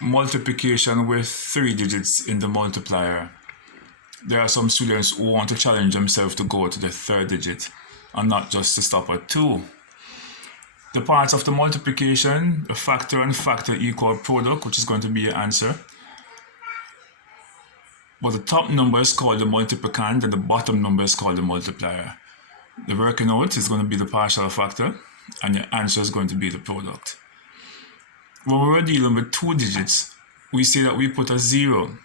multiplication with 3 digits in the multiplier, there are some students who want to challenge themselves to go to the 3rd digit and not just to stop at 2. The parts of the multiplication, a factor and factor equal product, which is going to be your answer. But the top number is called the multiplicand and the bottom number is called the multiplier. The working out is going to be the partial factor and your answer is going to be the product. When we're dealing with 2 digits, we say that we put a 0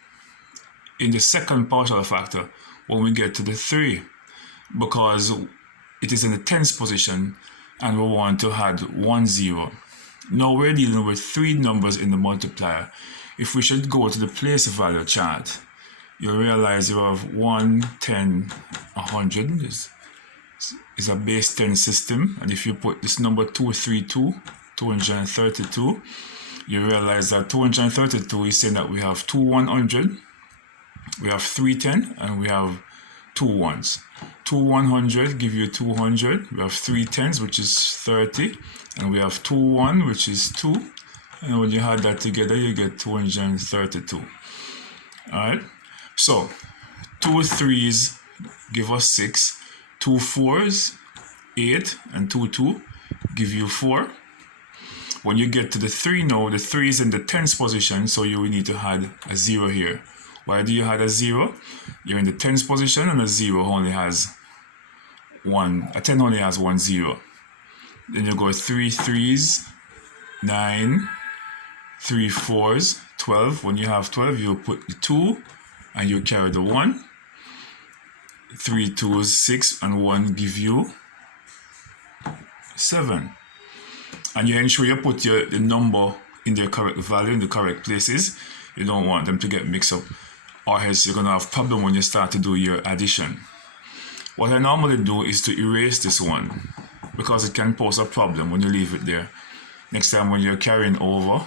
in the second partial factor when we get to the 3 because it is in the tens position and we want to add 1 0. Now we're dealing with 3 numbers in the multiplier. If we should go to the place value chart, you'll realize you have 1, 10, 100 is a base 10 system, and if you put this number 232, 232, you realize that 232 is saying that we have 2 100, we have 3 10, and we have 2 1s. 2 100 give you 200, we have 3 10s, which is 30, and we have 2 1, which is 2, and when you add that together, you get 232. Alright, so 2 3s give us 6, 2 4s, 8, and 2 2 give you 4. When you get to the 3 now, the 3 is in the tens position, so you will need to add a 0 here. Why do you add a 0? You're in the tens position and a 0 only has one, a 10 only has 1 0. Then you go 3 3s, 9, 3 4s, 12. When you have 12, you put the 2 and you carry the 1. 3 2s, 6, and 1 give you 7. And you ensure you put the number in their correct value, in the correct places. You don't want them to get mixed up, or else you're going to have problem when you start to do your addition. What I normally do is to erase this one, because it can pose a problem when you leave it there. Next time when you're carrying over,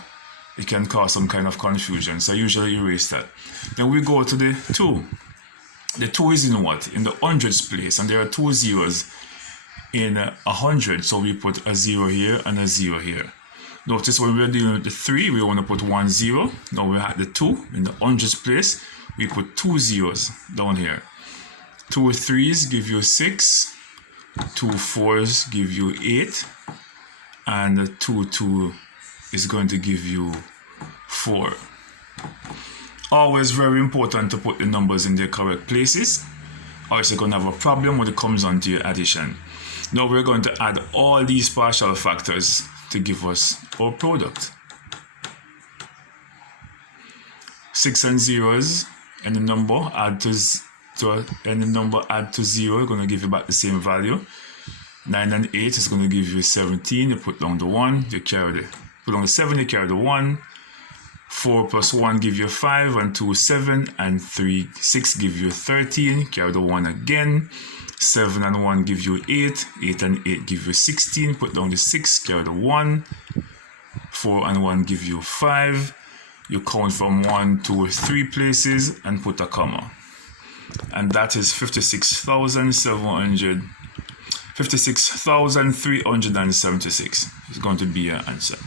it can cause some kind of confusion, so I usually erase that. Then we go to the 2. The 2 is in what? In the hundreds place, and there are 2 zeros in 100, so we put a 0 here and a 0 here. Notice when we're dealing with the 3, we want to put 1 0. Now we're at the 2 in the hundreds place, we put 2 zeros down here. 2 3s give you 6, 2 4s give you 8, and 2 2 is going to give you 4. Always very important to put the numbers in their correct places, or else you're going to have a problem when it comes on to your addition. Now we're going to add all these partial factors to give us our product. 6 and zeros and the number add to 0, you're going to give you back the same value. 9 and 8 is going to give you 17. You put down the 1, you carry the, put down the 7, you carry the 1. 4 plus 1 give you 5, and 2 7, and 3 6 give you 13. Carry the 1 again. 7 and 1 give you 8. 8 and 8 give you 16. Put down the 6, carry the 1. 4 and 1 give you 5. You count from 1 to 3 places and put a comma. And that is 56,376 is going to be your answer.